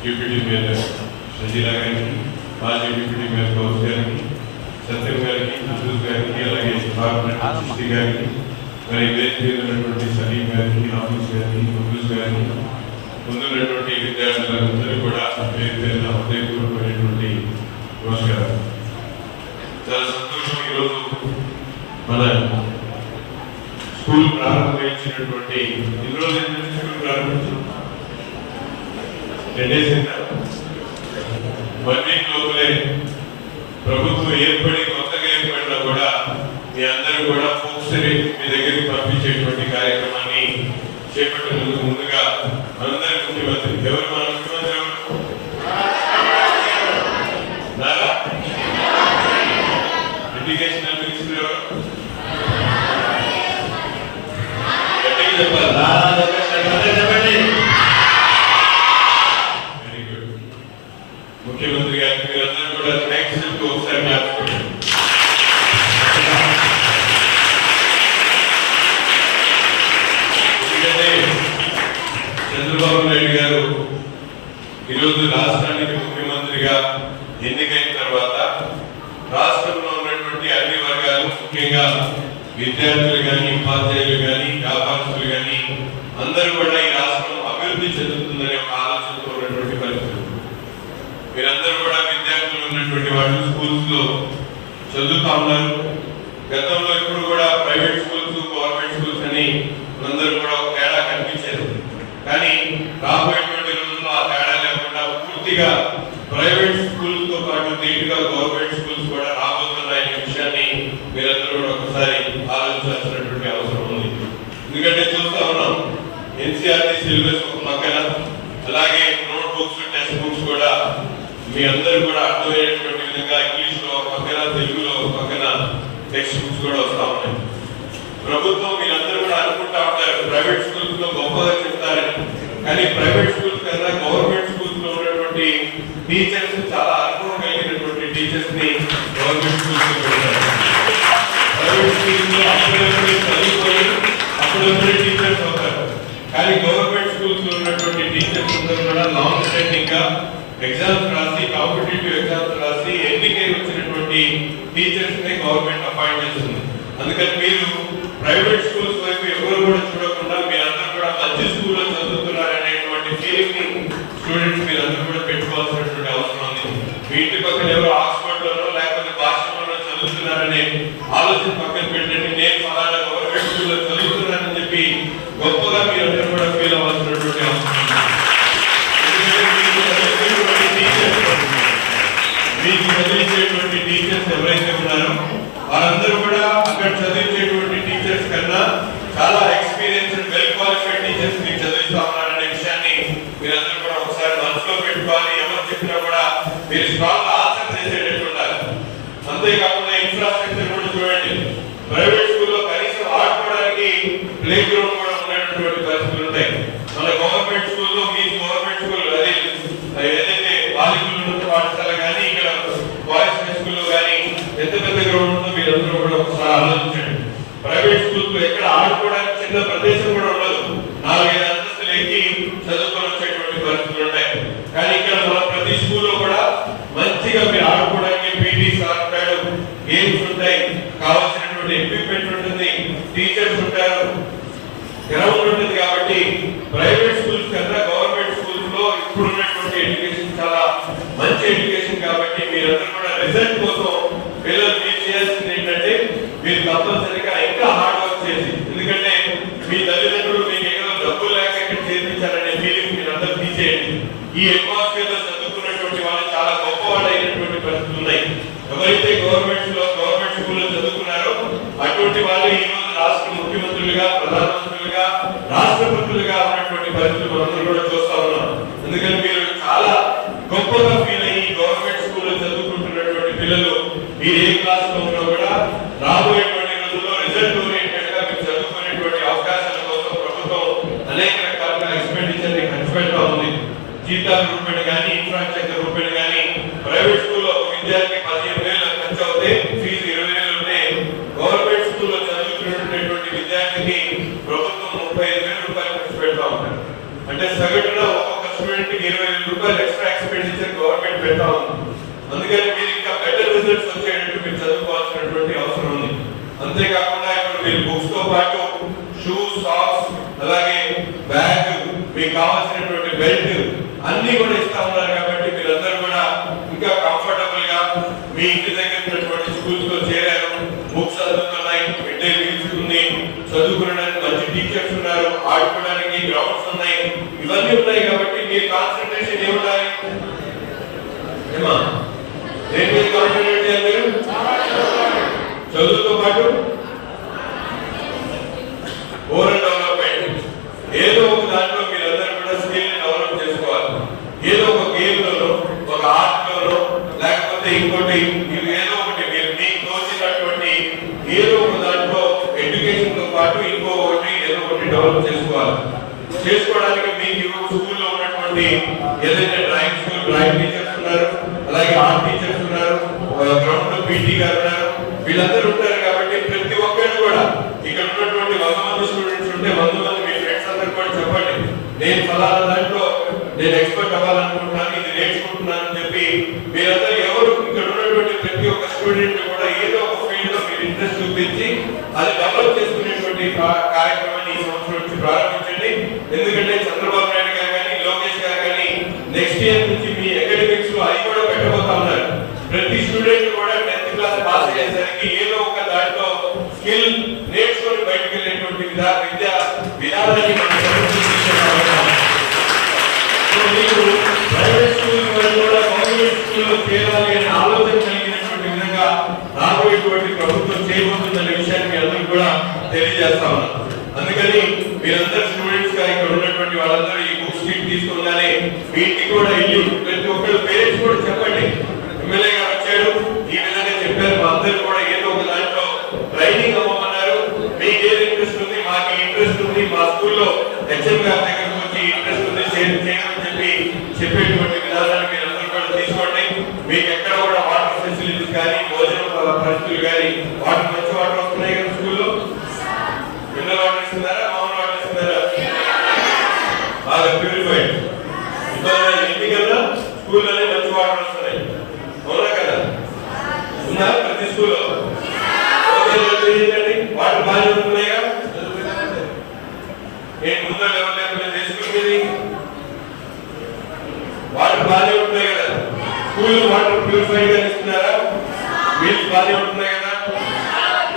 Deputy mayor షజీలా గారికి మాజీ deputy mayor Ghouse గారికి సత్యం గారికి అబ్దుల్ గారికి అలాగే కార్పొరేటర్ సృష్టి గారికి మరి వేదిక మీద ఉన్నటువంటి సలీం గారికి ఆఫీస్ గారికి అబ్దుల్ గారికి ముందున్నటువంటి విద్యార్థులందరూ కూడా పేరు పేరున హృదయపూర్వకమైనటువంటి నమస్కారం చాలా సంతోషం ఈరోజు మన స్కూల్ ప్రారంభించినటువంటి ఎన్ని రోజులు అయిందండి స్కూల్ ప్రారంభించి టెన్ డేస్ అయిందా వన్ వీక్ లోపలే ప్రభుత్వం ఏర్పడి చంద్రబాబు నాయుడు గారు ఈరోజు రాష్ట్రానికి ముఖ్యమంత్రిగా ఎన్నికైన తర్వాత రాష్ట్రంలో ఉన్నటువంటి అన్ని వర్గాలు ముఖ్యంగా విద్యార్థులు కానీ ఉపాధ్యాయులు కానీ వ్యాపారస్తులు కానీ అందరూ కూడా ఈ రాష్ట్రం అభివృద్ధి చెందుతుందనే ఒక ఆలోచనతో ఉన్నటువంటి పరిస్థితులు మీరందరూ కూడా విద్యార్థులు ఉన్నటువంటి వాళ్ళు స్కూల్స్లో చదువుతా ఉన్నారు. గతంలో ఇప్పుడు కూడా ప్రైవేట్ స్కూల్స్ గవర్నమెంట్ స్కూల్స్ అని అందరూ కూడా ఒక తేడా కనిపించేది. కానీ పూర్తిగా ప్రైవేట్ స్కూల్స్తో పాటు నీట్గా గవర్నమెంట్ స్కూల్స్ కూడా రాబోతున్నాయనే విషయాన్ని మీరందరూ కూడా ఒకసారి ఆలోచించాల్సినటువంటి అవసరం ఉంది. ఎందుకంటే చూస్తా ఉన్నాం ఎన్సీఆర్టీ సిలబస్ ఒక పక్కన అలాగే నోట్ బుక్స్ టెక్స్ట్ బుక్స్ కూడా మీ అందరూ కూడా అర్థమయ్యేటువంటి విధంగా ఇంగ్లీష్లో ఒక పక్కన తెలుగులో ఒక పక్కన టెక్స్ట్ బుక్స్ కూడా వస్తా ఉన్నాయి. ప్రభుత్వం మీరందరూ కూడా అనుకుంటా ఉంటారు ప్రైవేట్ స్కూల్స్లో గొప్పగా టీచర్స్ అందరూ కూడా లాంగ్ స్టాండింగ్గా ఎగ్జామ్స్ రాసి కాంపిటేటివ్ ఎగ్జామ్స్ రాసి ఎన్నికై వచ్చినటువంటి టీచర్స్ని గవర్నమెంట్ అపాయింట్ చేస్తుంది. అందుకని మీరు ప్రైవేట్ స్కూల్స్ వైపు ఎవరు కూడా చూడకుండా మీరందరూ కూడా మంచి స్కూల్లో చదువుతున్నారనేటువంటి ఫీలింగ్ని స్టూడెంట్స్ మీరందరూ కూడా పెట్టుకోవాల్సినటువంటి అవసరం ఉంది మీ ఇంటి పక్కన ఎవరో ఆక్స్ఫర్డ్ లోనో లేకపోతే బాస్టన్లోనో చదువుతున్నారనే ఆలోచన పక్కన పెట్టండి నేను ఫలానా గవర్నమెంట్ స్కూల్లో చదువుతున్నానని చెప్పి గొప్పగా మీరందరూ కూడా ఫీల్ అవ్వాల్సినటువంటి అవసరం ఉంది మీకు చదివించేటువంటి టీచర్స్ ఎవరైతే ఉన్నారో వారందరూ కూడా అక్కడ చదివించేటువంటి టీచర్స్ కన్నా చాలా ఎక్స్పీరియన్స్ వెల్ క్వాలిఫైడ్ టీచర్స్ మీకు చదివిస్తా ఉన్నారనే విషయాన్ని మీరందరూ కూడా ఒకసారి మనసులో పెట్టుకోవాలి. ఎవరు చెప్పినా కూడా మీరు స్ట్రాంగ్ ఆన్సర్ చేసేటట్టు ఉండాలి. అంతేకాకుండా ఇన్ఫ్రాస్ట్రక్చర్ కూడా చూడండి. ప్రైవేట్ స్కూల్లో కనీసం ఆడుకోవడానికి ప్లే గ్రౌండ్ కూడా ఉన్నటువంటి పరిస్థితులు ఉంటాయి మన గవర్నమెంట్ స్కూల్లో మీ గవర్నమెంట్ స్కూల్ అదే ఏదైతే బాలికలు ఉన్నత పాఠశాల కానీ ఇక్కడ బాయ్స్ హై స్కూల్లో కానీ ఎంత పెద్ద గ్రౌండ్ ఉందో మీరందరూ కూడా ఒకసారి ఆలోచించండి ప్రైవేట్ స్కూల్స్లో ఎక్కడ ఆడుకోవడానికి చిన్న ప్రదేశం కూడా ఉండదు నాలుగైదు అంతస్తులు ఎక్కి చదువుకొని వచ్చేటువంటి పరిస్థితులు ఉంటాయి కానీ ఇక్కడ మన ప్రతి స్కూల్లో కూడా మంచిగా మీరు ఆడుకోవడానికి పీటీ సార్ ఉంటాడు గేమ్స్ ఉంటాయి కావాల్సినటువంటి ఎక్విప్మెంట్ ఉంటుంది టీచర్స్ ఉంటారు గ్రౌండ్ ఉంటుంది కాబట్టి ప్రైవేట్ స్కూల్స్ కన్నా గవర్నమెంట్ స్కూల్స్లో ఇప్పుడు ఉన్నటువంటి ఎడ్యుకేషన్ చాలా మంచి ఎడ్యుకేషన్ కాబట్టి కూడా రిజల్ట్ కోసం పిల్లలు మీరు చేయాల్సింది ఏంటంటే మీరు తప్పనిసరిగా ఇంకా హార్డ్ వర్క్ చేసి ఎందుకంటే మీ తల్లిదండ్రులు మీకు ఏదో డబ్బులు లేక ఇక్కడ చేర్పించాలనే ఫీలింగ్ మీరు అందరూ తీసేయండి ఈ అట్మాస్ఫియర్లో చదువుకున్నటువంటి వాళ్ళు చాలా గొప్ప వాళ్ళు అయినటువంటి పరిస్థితులు ఉన్నాయి. ఎవరైతే గవర్నమెంట్లో గవర్నమెంట్ స్కూల్లో చదువుకున్నారో అటువంటి వాళ్ళు ఈ రోజు రాష్ట్ర ముఖ్యమంత్రులుగా ప్రధానమంత్రులుగా రాష్ట్రపతులుగా ఉన్నటువంటి పరిస్థితులు మనందరూ కూడా చూస్తా ఉన్నాం ఎందుకని మీరు చాలా గొప్పగా ఫీల్ అయ్యి గవర్నమెంట్ స్కూల్లో చదువుకుంటున్నటువంటి పిల్లలు మీరు ఏ క్లాస్లో ఉన్నా కూడా రాబోయేటువంటి రోజుల్లో రిజల్ట్ ఓరియంటెడ్గా మీరు చదువుకునేటువంటి అవకాశాల కోసం ప్రభుత్వం అనేక రకాలుగా ఎక్స్పెండిచర్ని ఖర్చు పెడతా ఉంది జీతాల రూపాయలు కానీ ఇన్ఫ్రాస్ట్రక్చర్ రూపాయలు కానీ ప్రైవేట్ స్కూల్లో ఒక విద్యార్థికి పదిహేను వేలు ఖర్చు అవుతే ఫీజు ఇరవై వేలు ఉంటే గవర్నమెంట్ స్కూల్లో చదువుతున్నటువంటి విద్యార్థికి ప్రభుత్వం ముప్పై ఐదు వేల రూపాయలు ఖర్చు పెడతా ఉంటారు. అంటే సగటున ఒక్కొక్క స్టూడెంట్కి ఇరవై ఇరవై వేల రూపాయలు ఎక్స్ట్రా ఎక్స్పెండిచర్ గవర్నమెంట్ పెడతా ఉంది. అందుకని మీరు ఇంకా బెటర్ రిజల్ట్స్ వచ్చేటట్టు మీరు చదువుకోవాల్సినటువంటి అవసరం ఉంది. అంతేకాకుండా ఇప్పుడు మీరు బుక్స్తో పాటు షూస్ సాక్స్ అలాగే బ్యాగ్ మీకు కావాల్సినటువంటి బెల్ట్ అన్ని కూడా ఇస్తా ఉన్నారు కాబట్టి మీరందరూ కూడా ఇంకా కంఫర్టబుల్గా మీ ఇంటి దగ్గర ఉన్నటువంటి స్కూల్స్లో చేరారు బుక్స్ చదువుతున్నాయి మిడ్ డే మీల్స్ ఉంది చదువుకోవడానికి మంచి టీచర్స్ ఉన్నారు ఆడుకోవడానికి గ్రౌండ్స్ ఉన్నాయి ఇవన్నీ ఉన్నాయి కాబట్టి మీ కాన్సన్ట్రేషన్ ఏముండాలి ఏమా దేని మీద కాన్సన్ట్రేట్ చేయాలి మీరు చదువుతో పాటు ఓవరాల్ డెవలప్మెంట్ ఏదో ఒక దాంట్లో మీరందరూ కూడా స్కిల్ డెవలప్ చేసుకోవాలి ఏదో ఒక గేమ్ లోనో ఒక ఆర్ట్ లోనో లేకపోతే ఇంకోటి ఇది ఏదో ఒకటి మీరు మీకు తోచినటువంటి ఏదో ఒక దాంట్లో ఎడ్యుకేషన్తో పాటు ఇంకో ఒకటి ఏదో ఒకటి డెవలప్ చేసుకోవాలి చేసుకోవడానికి మీకు స్కూల్లో ఉన్నటువంటి ఏదైతే డ్రాయింగ్ స్కూల్ డ్రాయింగ్ టీచర్స్ ఉన్నారు అలాగే ఆర్ట్ టీచర్స్ ఉన్నారు గ్రౌండ్లో పీటీ గారు ఉన్నారు వీళ్ళందరూ ఉంటారు కాబట్టి ప్రతి ఒక్కరు కూడా ఇక్కడ ఉన్నటువంటి వంద మంది స్టూడెంట్స్ ఉంటే వంద మంది మీ ఫ్రెండ్స్ అందరు కూడా చెప్పండి. నేను ఫలానా దాంట్లో నేను ఎక్స్పర్ట్ అవ్వాలనుకుంటున్నాను. పాస్ ఏదో ఒక దాంట్లో స్కిల్ నేర్చుకొని బయటకు వెళ్ళేటువంటి విధా విద్య విధానాన్ని మీకు ప్రైవేట్ స్కూల్ కూడా గవర్నమెంట్ స్కూల్లో చేరాలి అనే ఆలోచన కలిగినటువంటి విధంగా రాబోయేటువంటి ప్రభుత్వం చేయబోతుందనే విషయాన్ని మీ కూడా తెలియజేస్తా ఉన్నాను అందుకని మీరందరూ స్టూడెంట్స్గా ఇక్కడ ఉన్నటువంటి వాళ్ళందరూ ఈ బుక్స్ తీసుకున్నానే వీటికి ఇంటికి కూడా ఇల్లు ప్రతి ఒక్కరు పేరెంట్స్ కూడా చెప్పండి ఎమ్మెల్యే గారు వచ్చాడు ఈ విధంగా చెప్పారు మా అందరూ కూడా ఏదో ఒక దాంట్లో ట్రైనింగ్ అవ్వమన్నారు మీకు ఏది ఇంట్రెస్ట్ ఉంది మాకు ఇంట్రెస్ట్ ఉంది మా స్కూల్లో హెచ్ఎం గారి దగ్గరకు వచ్చి ఇంట్రెస్ట్ ఉంది చేయమని చెప్పి చెప్పేటువంటి విధానాలు మీరు అందరూ కూడా తీసుకోండి. మీకు ఎక్కడ కూడా వాటర్ ఫెసిలిటీస్ కానీ భోజన ప- పరిస్థితులు కానీ వాటర్ మంచి వాటర్ వస్తున్నాయి కదా స్కూల్లో? మినరల్ వాటర్ ఇస్తున్నారా? మామూలు వాటర్ ఇస్తున్నారా? బాగా ప్యూరిఫైడ్ ఇంటి కదా? స్కూల్లోనే మంచి వాటర్ వస్తున్నాయి. అవునా కదా? ఉందా? ప్రతి స్కూల్లో ఓకే, ఓకే, ఏంటండి? వాటర్ బాగానే ఉంటున్నాయిగా నేను ముందు లెవెల్ లెవెల్ చేసుకునేది వాటర్ బాగానే ఉంటున్నాయి కదా స్కూల్ వాటర్ ప్యూరిఫైడ్గా ఇస్తున్నారా మీల్స్ కదా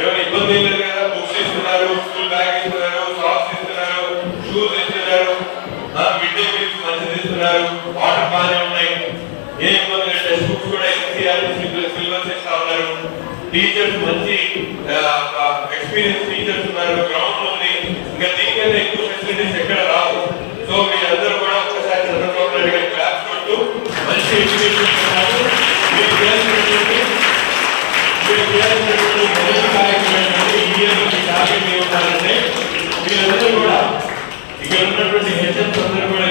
ఏమైనా ఇబ్బంది లేదు కదా? బుక్స్ ఇస్తున్నారు స్కూల్ బ్యాగ్ ఇస్తున్నారు సాక్స్ ఇస్తున్నారు షూస్ ఇస్తున్నారు మిడ్ డే మీల్స్ మంచిది ఇస్తున్నారు వాటర్ బాగానే ఉన్నాయి. ఏ ఇబ్బంది లేదు. టెక్స్ట్ బుక్స్ కూడా ఎన్సీఆర్ సిలబస్ ఇస్తా ఉన్నారు. టీచర్స్ మంచి ఎక్స్పీరియన్స్ టీచర్స్ ఉన్నారు. గ్రౌండ్ ఉన్నటువంటి